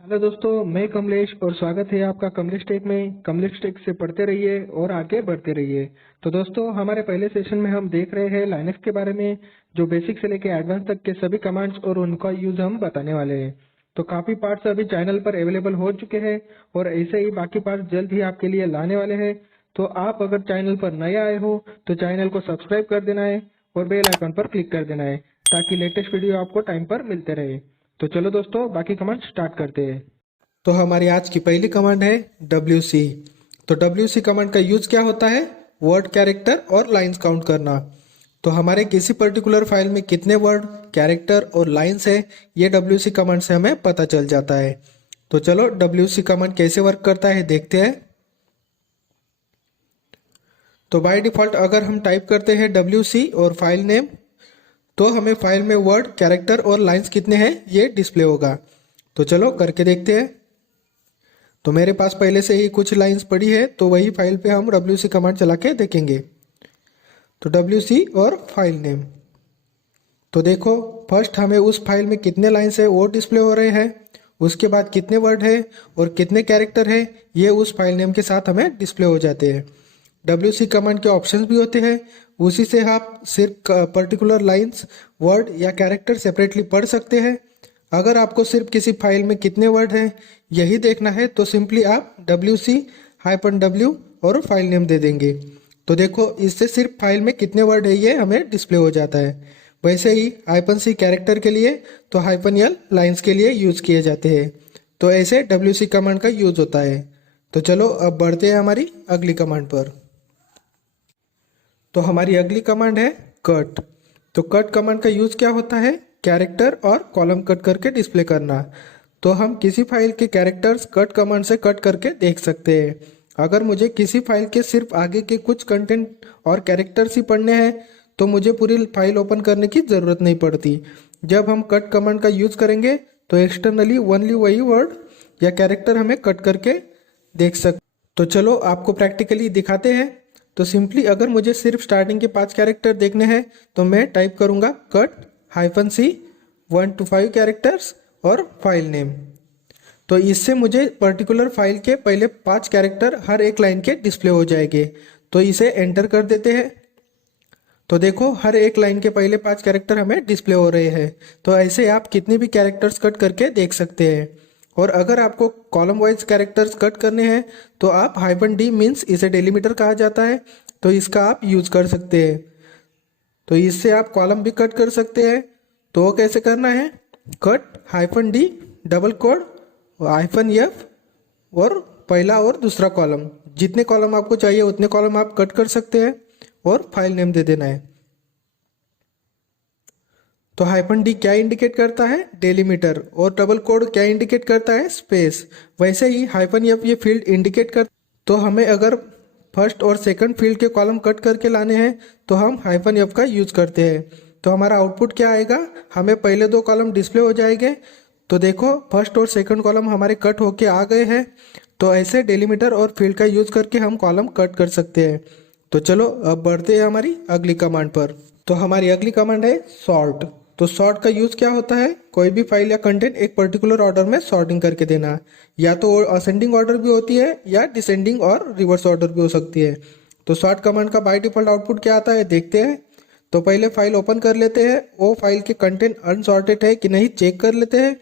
Hello दोस्तों, मैं कमलेश और स्वागत है आपका कमलेश टेक में। कमलेश टेक से पढ़ते रहिए और आगे बढ़ते रहिए। तो दोस्तों, हमारे पहले सेशन में हम देख रहे हैं लाइनक्स के बारे में, जो बेसिक से लेकर एडवांस तक के सभी कमांड्स और उनका यूज हम बताने वाले हैं। तो काफी पार्ट्स अभी चैनल पर अवेलेबल हो चुके हैं और ऐसे ही बाकी पार्ट्स जल्द ही आपके लिए लाने वाले हैं। तो आप अगर चैनल पर नए आए हो तो चैनल को सब्सक्राइब कर देना है और बेल आइकन पर क्लिक कर देना है ताकि लेटेस्ट वीडियो आपको टाइम पर मिलते रहे। तो चलो दोस्तों, बाकी कमांड स्टार्ट करते हैं। तो हमारी आज की पहली कमांड है WC। तो WC कमांड का यूज क्या होता है? वर्ड, कैरेक्टर और लाइंस काउंट करना। तो हमारे किसी पर्टिकुलर फाइल में कितने वर्ड, कैरेक्टर और लाइंस है, ये WC कमांड से हमें पता चल जाता है। तो चलो WC कमांड कैसे वर्क करता है देखते हैं। तो बाय डिफॉल्ट अगर हम टाइप करते हैं WC और फाइल नेम, तो हमें फाइल में वर्ड, कैरेक्टर और लाइंस कितने हैं ये डिस्प्ले होगा। तो चलो करके देखते हैं। तो मेरे पास पहले से ही कुछ लाइंस पड़ी है, तो वही फाइल पे हम WC कमांड चला के देखेंगे। तो WC और फाइल नेम। तो देखो, फर्स्ट हमें उस फाइल में कितने लाइंस है वो डिस्प्ले हो रहे हैं, उसके बाद कितने वर्ड है और कितने कैरेक्टर है ये उस फाइल नेम के साथ हमें डिस्प्ले हो जाते हैं। WC कमांड के ऑप्शंस भी होते हैं, उसी से आप सिर्फ पर्टिकुलर लाइंस, वर्ड या कैरेक्टर सेपरेटली पढ़ सकते हैं। अगर आपको सिर्फ किसी फाइल में कितने वर्ड हैं यही देखना है तो सिंपली आप WC-W और फाइल नेम दे देंगे। तो देखो, इससे सिर्फ फाइल में कितने वर्ड है ये हमें डिस्प्ले हो जाता है। वैसे ही -C कैरेक्टर के लिए, तो -L लाइंस के लिए यूज किए जाते हैं। तो ऐसे WC कमांड का यूज होता है। तो चलो अब बढ़ते हैं हमारी अगली कमांड पर। तो हमारी अगली कमांड है कट। तो कट कमांड का यूज क्या होता है? कैरेक्टर और कॉलम कट करके डिस्प्ले करना। तो हम किसी फाइल के कैरेक्टर्स कट कमांड से कट करके देख सकते हैं। अगर मुझे किसी फाइल के सिर्फ आगे के कुछ कंटेंट और कैरेक्टर्स ही पढ़ने हैं तो मुझे पूरी फाइल ओपन करने की ज़रूरत नहीं पड़ती। जब हम कट कमांड का यूज करेंगे तो एक्सटर्नली ओनली वही वर्ड या कैरेक्टर हमें कट करके देख सकते। तो चलो आपको प्रैक्टिकली दिखाते हैं। तो सिंपली अगर मुझे सिर्फ स्टार्टिंग के 5 कैरेक्टर देखने हैं तो मैं टाइप करूंगा कट -C 1 to 5 कैरेक्टर्स और फाइल नेम। तो इससे मुझे पर्टिकुलर फाइल के पहले 5 कैरेक्टर हर एक लाइन के डिस्प्ले हो जाएंगे। तो इसे एंटर कर देते हैं। तो देखो, हर एक लाइन के पहले 5 कैरेक्टर हमें डिस्प्ले हो रहे हैं। तो ऐसे आप कितने भी कैरेक्टर्स कट करके देख सकते हैं। और अगर आपको कॉलम वाइज कैरेक्टर्स कट करने हैं तो आप -D मीन्स इसे डेलीमीटर कहा जाता है, तो इसका आप यूज कर सकते हैं। तो इससे आप कॉलम भी कट कर सकते हैं। तो वो कैसे करना है? Cut -D double quote -F और पहला और दूसरा कॉलम, जितने कॉलम आपको चाहिए उतने कॉलम आप कट कर सकते हैं और फाइल नेम दे देना है। तो -D क्या इंडिकेट करता है? डेलीमीटर। और डबल कोड क्या इंडिकेट करता है? स्पेस। वैसे ही -F ये फील्ड इंडिकेट कर। तो हमें अगर फर्स्ट और सेकंड फील्ड के कॉलम कट करके लाने हैं तो हम -F का यूज करते हैं। तो हमारा आउटपुट क्या आएगा? हमें पहले 2 कॉलम डिस्प्ले हो जाएंगे। तो देखो, फर्स्ट और सेकंड कॉलम हमारे कट होके आ गए हैं। तो ऐसे डेलीमीटर और फील्ड का यूज करके हम कॉलम कट कर सकते हैं। तो चलो अब बढ़ते हैं हमारी अगली कमांड पर। तो हमारी अगली कमांड है सॉर्ट। तो सॉर्ट का यूज क्या होता है? कोई भी फाइल या कंटेंट एक पर्टिकुलर ऑर्डर में सॉर्टिंग करके देना। या तो असेंडिंग ऑर्डर भी होती है या डिसेंडिंग और रिवर्स ऑर्डर भी हो सकती है। तो सॉर्ट कमांड का बाय डिफॉल्ट आउटपुट क्या आता है देखते हैं। तो पहले फाइल ओपन कर लेते हैं, वो फाइल के कंटेंट अनसॉर्टेड है कि नहीं चेक कर लेते हैं।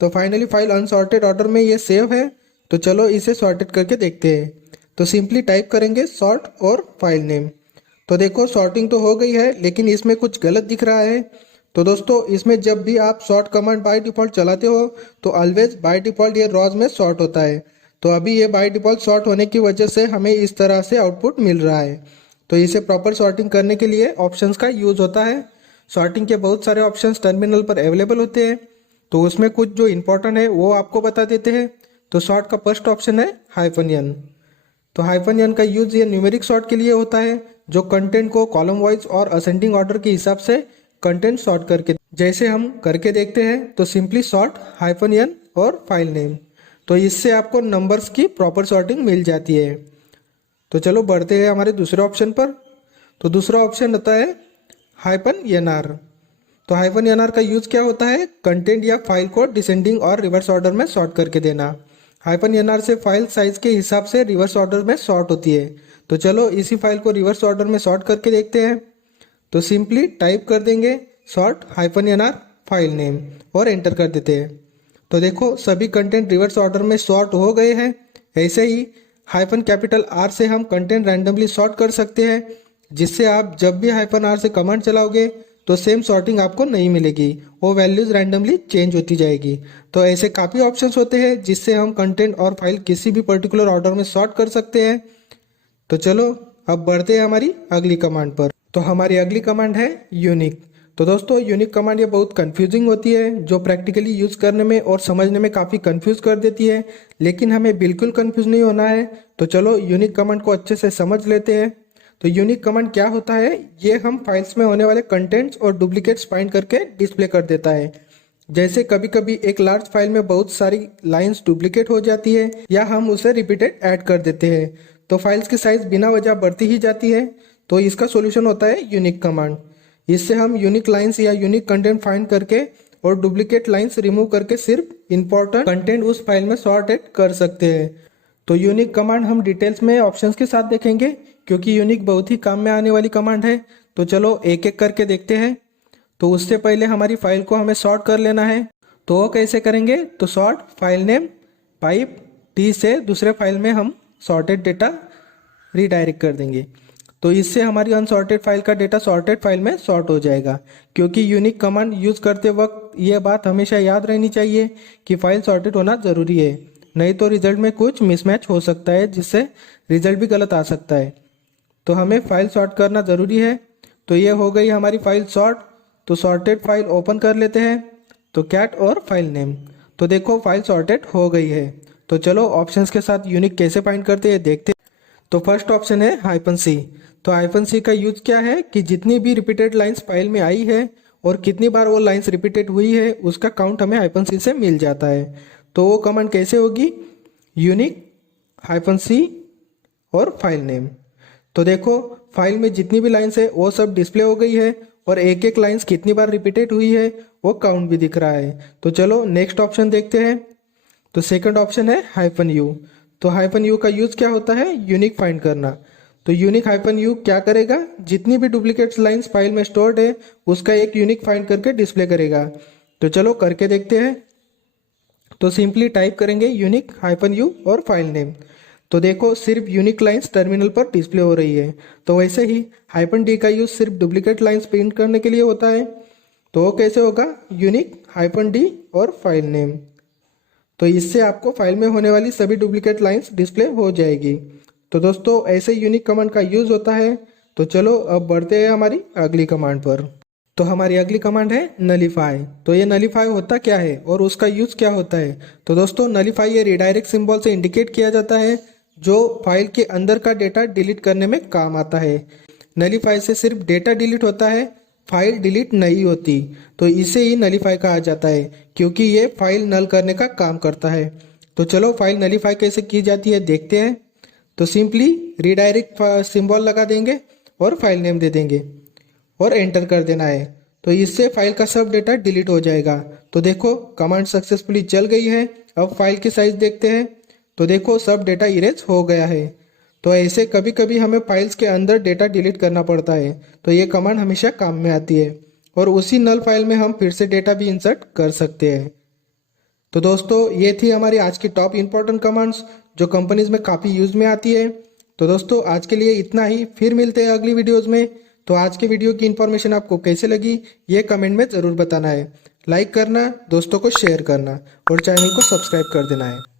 तो फाइनली फाइल अनसॉर्टेड ऑर्डर में ये सेव है। तो चलो इसे सॉर्टेड करके देखते हैं। तो सिंपली टाइप करेंगे सॉर्ट और फाइल नेम। तो देखो, सॉर्टिंग तो हो गई है लेकिन इसमें कुछ गलत दिख रहा है। तो दोस्तों, इसमें जब भी आप सॉर्ट कमांड बाय डिफॉल्ट चलाते हो तो ऑलवेज बाय डिफॉल्ट ये रॉज में सॉर्ट होता है। तो अभी ये बाय डिफॉल्ट सॉर्ट होने की वजह से हमें इस तरह से आउटपुट मिल रहा है। तो इसे प्रॉपर सॉर्टिंग करने के लिए ऑप्शंस का यूज होता है। सॉर्टिंग के बहुत सारे ऑप्शंस टर्मिनल पर अवेलेबल होते हैं। तो उसमें कुछ जो इंपॉर्टेंट है वो आपको बता देते हैं। तो सॉर्ट का फर्स्ट ऑप्शन है -N। तो -N का यूज ये न्यूमेरिक सॉर्ट के लिए होता है, जो कंटेंट को कॉलम वाइज और असेंडिंग ऑर्डर के हिसाब से कंटेंट सॉर्ट करके, जैसे हम करके देखते हैं। तो सिंपली सॉर्ट -N और फाइल नेम। तो इससे आपको नंबर्स की प्रॉपर सॉर्टिंग मिल जाती है। तो चलो बढ़ते हैं हमारे दूसरे ऑप्शन पर। तो दूसरा ऑप्शन होता है -NR। तो -nr का यूज क्या होता है? कंटेंट या फाइल को डिसेंडिंग और रिवर्स ऑर्डर में सॉर्ट करके देना। -nr से फाइल साइज के हिसाब से रिवर्स ऑर्डर में सॉर्ट होती है। तो चलो इसी फाइल को रिवर्स ऑर्डर में सॉर्ट करके देखते हैं। तो सिंपली टाइप कर देंगे सॉर्ट -nr फाइल नेम और एंटर कर देते हैं। तो देखो सभी कंटेंट रिवर्स ऑर्डर में सॉर्ट हो गए हैं। ऐसे ही -R से हम कंटेंट रैंडमली सॉर्ट कर सकते हैं, जिससे आप जब भी -R से कमांड चलाओगे तो सेम सॉर्टिंग आपको नहीं मिलेगी, वो वैल्यूज रैंडमली चेंज होती जाएगी। तो ऐसे काफ़ी ऑप्शंस होते हैं जिससे हम कंटेंट और फाइल किसी भी पर्टिकुलर ऑर्डर में सॉर्ट कर सकते हैं। तो चलो अब बढ़ते हैं हमारी अगली कमांड पर। तो हमारी अगली कमांड है यूनिक। तो दोस्तों यूनिक कमांड ये बहुत कंफ्यूजिंग होती है, जो प्रैक्टिकली यूज़ करने में और समझने में काफ़ी कंफ्यूज कर देती है, लेकिन हमें बिल्कुल कंफ्यूज नहीं होना है। तो चलो यूनिक कमांड को अच्छे से समझ लेते हैं। तो यूनिक कमांड क्या होता है? ये हम फाइल्स में होने वाले कंटेंट्स और डुप्लीकेट्स फाइंड करके डिस्प्ले कर देता है। जैसे कभी कभी एक लार्ज फाइल में बहुत सारी लाइंस डुप्लीकेट हो जाती है या हम उसे रिपीटेड ऐड कर देते हैं, तो फाइल्स की साइज बिना वजह बढ़ती ही जाती है। तो इसका सॉल्यूशन होता है यूनिक कमांड। इससे हम यूनिक लाइंस या यूनिक कंटेंट फाइंड करके और डुप्लीकेट लाइंस रिमूव करके सिर्फ इंपॉर्टेंट कंटेंट उस फाइल में सॉर्टेड कर सकते हैं। तो यूनिक कमांड हम डिटेल्स में ऑप्शंस के साथ देखेंगे, क्योंकि यूनिक बहुत ही काम में आने वाली कमांड है। तो चलो एक एक करके देखते हैं। तो उससे पहले हमारी फाइल को हमें सॉर्ट कर लेना है। तो वो कैसे करेंगे? तो sort file name pipe T से दूसरे फाइल में हम सॉर्टेड डेटा रीडायरेक्ट कर देंगे। तो इससे हमारी अनसॉर्टेड फाइल का डेटा सॉर्टेड फाइल में सॉर्ट हो जाएगा। क्योंकि यूनिक कमांड यूज करते वक्त यह बात हमेशा याद रहनी चाहिए कि फाइल सॉर्टेड होना जरूरी है, नहीं तो रिजल्ट में कुछ मिसमैच हो सकता है, जिससे रिजल्ट भी गलत आ सकता है। तो हमें फाइल सॉर्ट करना ज़रूरी है। तो ये हो गई हमारी फाइल सॉर्ट। तो सॉर्टेड फाइल ओपन कर लेते हैं। तो कैट और फाइल नेम। तो देखो फाइल सॉर्टेड हो गई है। तो चलो ऑप्शंस के साथ यूनिक कैसे फाइंड करते हैं देखते। तो फर्स्ट ऑप्शन है -c। तो -c का यूज क्या है कि जितनी भी रिपीटेड लाइंस फाइल में आई है और कितनी बार वो लाइंस रिपीटेड हुई है, उसका काउंट हमें -c से मिल जाता है। तो वो कमांड कैसे होगी? यूनिक -c और फाइल नेम। तो देखो फाइल में जितनी भी लाइंस है वो सब डिस्प्ले हो गई है, और एक एक लाइंस कितनी बार रिपीटेड हुई है वो काउंट भी दिख रहा है। तो चलो नेक्स्ट ऑप्शन देखते हैं। तो सेकंड ऑप्शन है -u। तो -u का यूज क्या होता है? यूनिक फाइंड करना। तो यूनिक -u क्या करेगा? जितनी भी डुप्लीकेट लाइंस फाइल में स्टोर्ड है उसका एक यूनिक फाइंड करके डिस्प्ले करेगा। तो चलो करके देखते हैं। तो सिंपली टाइप करेंगे यूनिक -u और फाइल नेम। तो देखो सिर्फ यूनिक लाइंस टर्मिनल पर डिस्प्ले हो रही है। तो वैसे ही -d का यूज सिर्फ डुप्लीकेट लाइंस प्रिंट करने के लिए होता है। तो वो कैसे होगा? यूनिक -d और फाइल नेम। तो इससे आपको फाइल में होने वाली सभी डुप्लीकेट लाइंस डिस्प्ले हो जाएगी। तो दोस्तों ऐसे यूनिक कमांड का यूज होता है। तो चलो अब बढ़ते हैं हमारी अगली कमांड पर। तो हमारी अगली कमांड है नलीफाई। तो ये नलीफाई होता क्या है और उसका यूज क्या होता है? तो दोस्तों नलीफाई ये रिडायरेक्ट सिंबल से इंडिकेट किया जाता है, जो फाइल के अंदर का डेटा डिलीट करने में काम आता है। नलीफाई से सिर्फ डेटा डिलीट होता है, फाइल डिलीट नहीं होती। तो इसे ही नलीफाई कहा जाता है, क्योंकि ये फाइल नल करने का काम करता है। तो चलो फाइल नलीफाई कैसे की जाती है देखते हैं। तो सिंपली रीडायरेक्ट सिंबल लगा देंगे और फाइल नेम दे देंगे और एंटर कर देना है। तो इससे फाइल का सब डेटा डिलीट हो जाएगा। तो देखो कमांड सक्सेसफुली चल गई है। अब फाइल की साइज देखते हैं। तो देखो सब डेटा इरेज हो गया है। तो ऐसे कभी कभी हमें फाइल्स के अंदर डेटा डिलीट करना पड़ता है, तो ये कमांड हमेशा काम में आती है, और उसी नल फाइल में हम फिर से डेटा भी इंसर्ट कर सकते हैं। तो दोस्तों ये थी हमारी आज की टॉप इंपॉर्टेंट कमांड्स, जो कंपनीज में काफ़ी यूज में आती है। तो दोस्तों आज के लिए इतना ही, फिर मिलते हैं अगली वीडियोज़ में। तो आज के वीडियो की इन्फॉर्मेशन आपको कैसे लगी ये कमेंट में ज़रूर बताना है। लाइक करना, दोस्तों को शेयर करना और चैनल को सब्सक्राइब कर देना है।